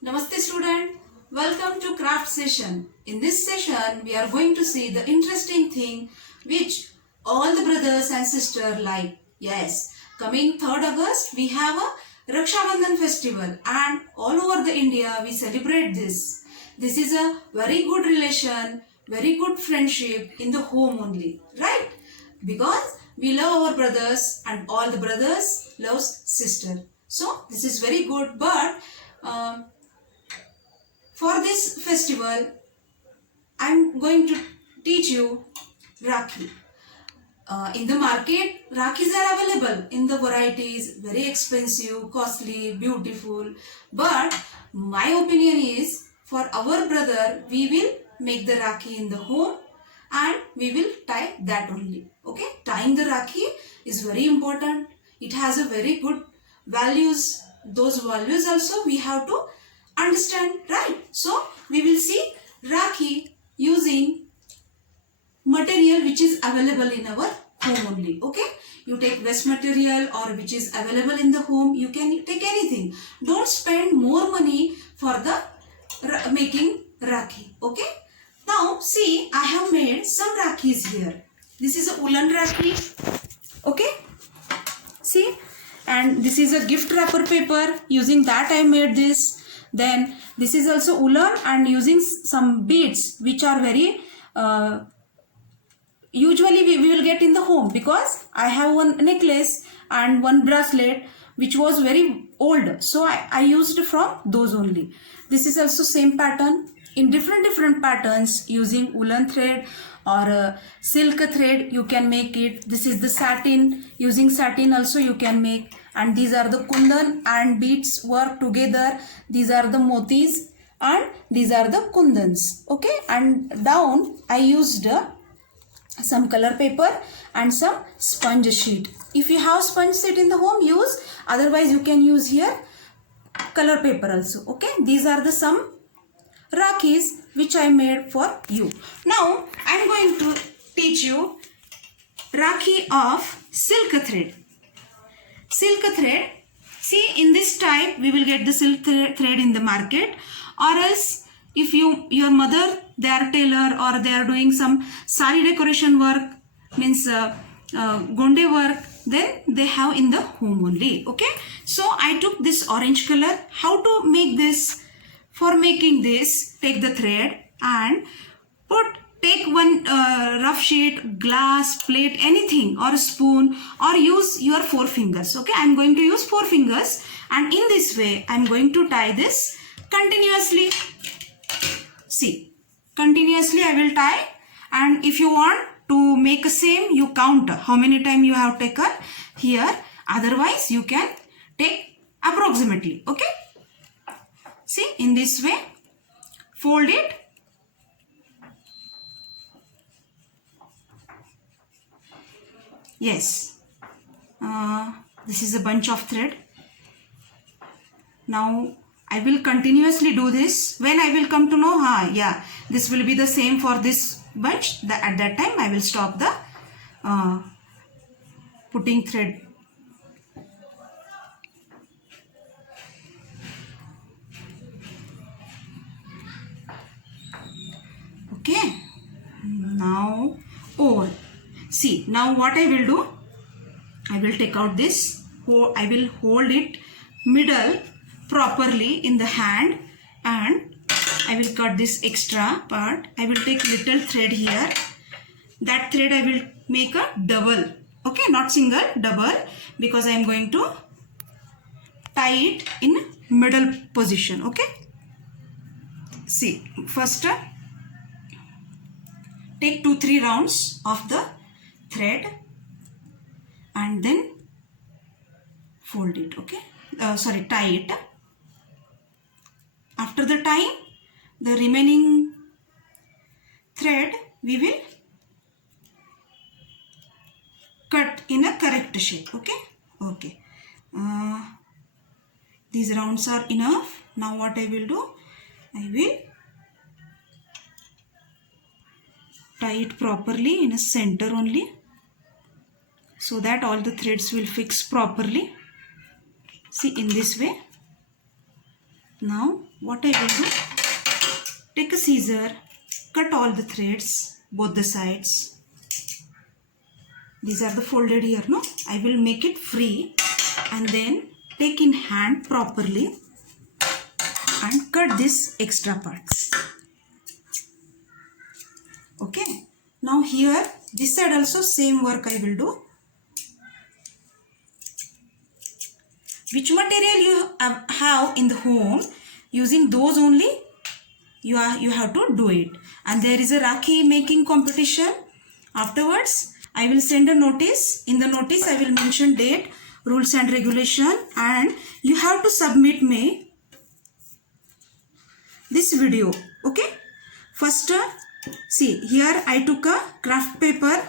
Namaste student, welcome to craft session. In this session we are going to see the interesting thing which all the brothers and sisters like. Yes, coming 3rd August we have a Raksha Bandhan festival and all over the India we celebrate this. This is a very good relation, very good friendship in the home only, right? Because we love our brothers and all the brothers loves sister. So this is very good, but for this festival, I am going to teach you Rakhi. In the market, Rakhis are available in the varieties, very expensive, costly, beautiful. But my opinion is, for our brother, we will make the Rakhi in the home and we will tie that only. Okay, tying the Rakhi is very important. It has a very good values. Those values also we have to understand, right? So we will see Rakhi using material which is available in our home only. Okay, you take waste material or which is available in the home. You can take anything. Don't spend more money for the making Rakhi. Okay, now see, I have made some Rakhis here. This is a woolen Rakhi. Okay, see, and this is a gift wrapper paper. Using that I made this. Then this is also woolen and using some beads which are very usually we will get in the home, because I have one necklace and one bracelet which was very old, so I used from those only. This is also same pattern in different patterns using woolen thread or silk thread you can make it. This is the satin, using satin also you can make, and these are the kundan and beads work together. These are the motis and these are the kundans. Okay, and down I used some color paper and some sponge sheet. If you have sponge sheet in the home, use, otherwise you can use here color paper also. Okay, these are the some Rakhis which I made for you. Now I am going to teach you Rakhi of silk thread. Silk thread, see, in this type we will get the silk thread in the market, or else if your mother, they are tailor or they are doing some sari decoration work, means gonde work, then they have in the home only. Okay, so I took this orange color. How to make this? For making this, take the thread and take one rough sheet, glass, plate, anything, or a spoon, or use your 4 fingers. Okay, I am going to use 4 fingers, and in this way I am going to tie this continuously. See, continuously I will tie, and if you want to make a same, you count how many times you have taken here, otherwise you can take approximately. Okay, see, in this way fold it, yes, this is a bunch of thread. Now I will continuously do this. When I will come to know, yeah, this will be the same for this bunch, at that time I will stop the putting thread. Okay, now over. See, now what I will do, I will take out this, I will hold it middle properly in the hand, and I will cut this extra part. I will take little thread here. That thread I will make a double. Okay, not single, double, because I am going to tie it in middle position. Okay, see, first take 2-3 rounds of the thread and then fold it. Okay, tie it. After the tying, the remaining thread we will cut in a correct shape. Okay, these rounds are enough. Now what I will do, I will tie it properly in a center only, so that all the threads will fix properly. See, in this way Now what I will do, take a scissor, cut all the threads, both the sides. These are the folded here, no? I will make it free and then take in hand properly and cut this extra parts. Okay. Now here, this side also same work I will do. Which material you have in the home, using those only you have to do it. And there is a Rakhi making competition. Afterwards, I will send a notice. In the notice, I will mention date, rules and regulation, and you have to submit me this video. Okay. First, see here I took a craft paper.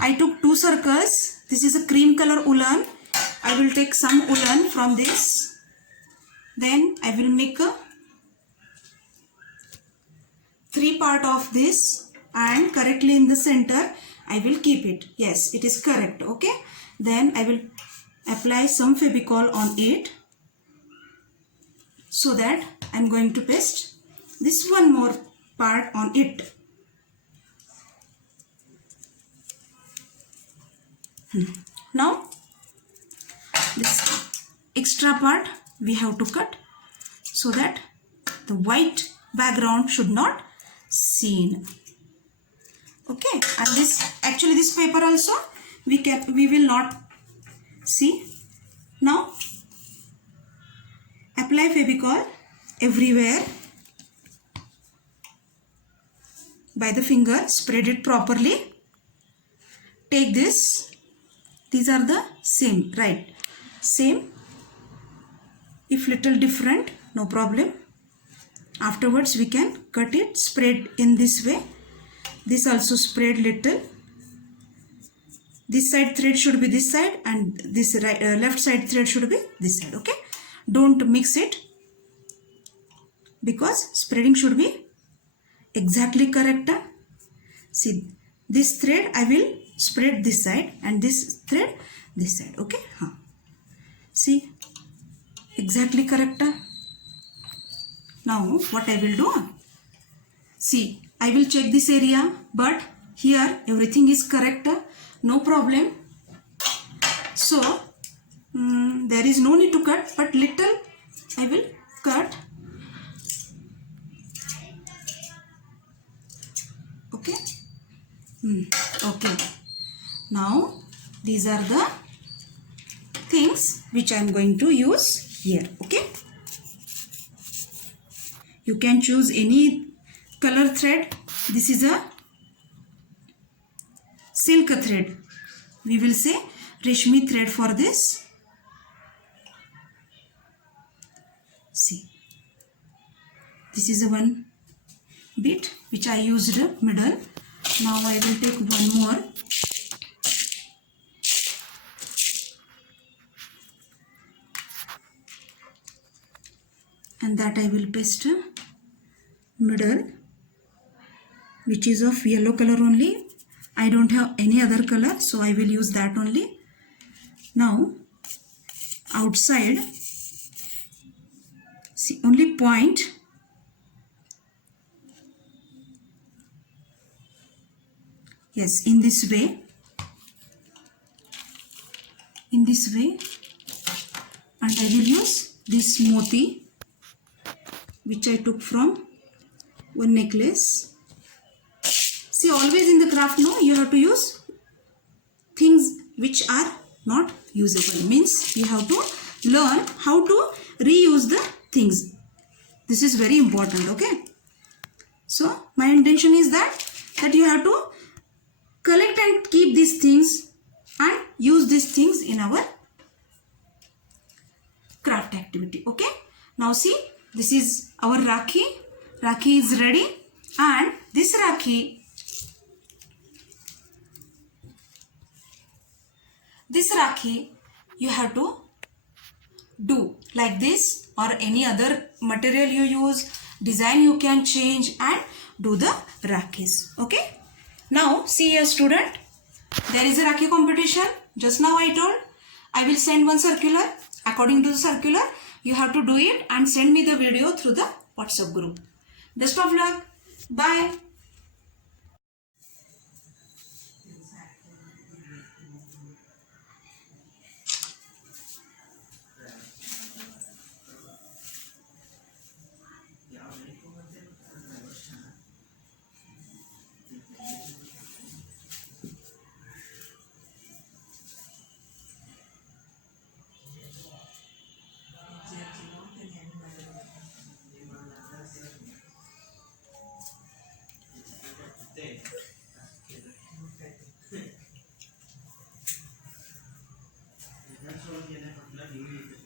I took 2 circles. This is a cream color woolen. I will take some woolen from this. Then I will make a 3 part of this and correctly in the center I will keep it. Yes, it is correct. Okay. Then I will apply some Fevicol on it, so that I am going to paste this one more part on it. Now this extra part we have to cut so that the white background should not seen. Okay, and this paper also we will not see. Now apply Fevicol everywhere by the finger, spread it properly. Take this, these are the same, right? Same, if little different, no problem. Afterwards we can cut it, spread in this way. This also spread little. This side thread should be this side and this left side thread should be this side. Okay, don't mix it because spreading should be exactly correct. See, this thread I will spread this side and this thread this side. Okay, see, exactly correct. Now what I will do, see, I will check this area, but here everything is correct, no problem. So there is no need to cut, but little I will cut. Okay. Okay. Now these are the things which I am going to use here. Okay. You can choose any color thread. This is a silk thread. We will say Reshmi thread for this. See, this is a one bit which I used middle. Now I will take one more. And that I will paste middle, which is of yellow color only. I don't have any other color, so I will use that only. Now outside, see, only point. Yes, in this way. In this way. And I will use this moti, which I took from one necklace. See, always in the craft, no, you have to use things which are not usable. Means we have to learn how to reuse the things. This is very important. Okay. So my intention is that you have to collect and keep these things and use these things in our craft activity. Okay. Now see, this is our Rakhi. Rakhi is ready, and this Rakhi, you have to do like this, or any other material you use, design you can change and do the Rakhis. Okay. Now see here student, there is a Rakhi competition. Just now I told I will send one circular. According to the circular, You have to do it and send me the video through the WhatsApp group. Best of luck. Bye. That's all.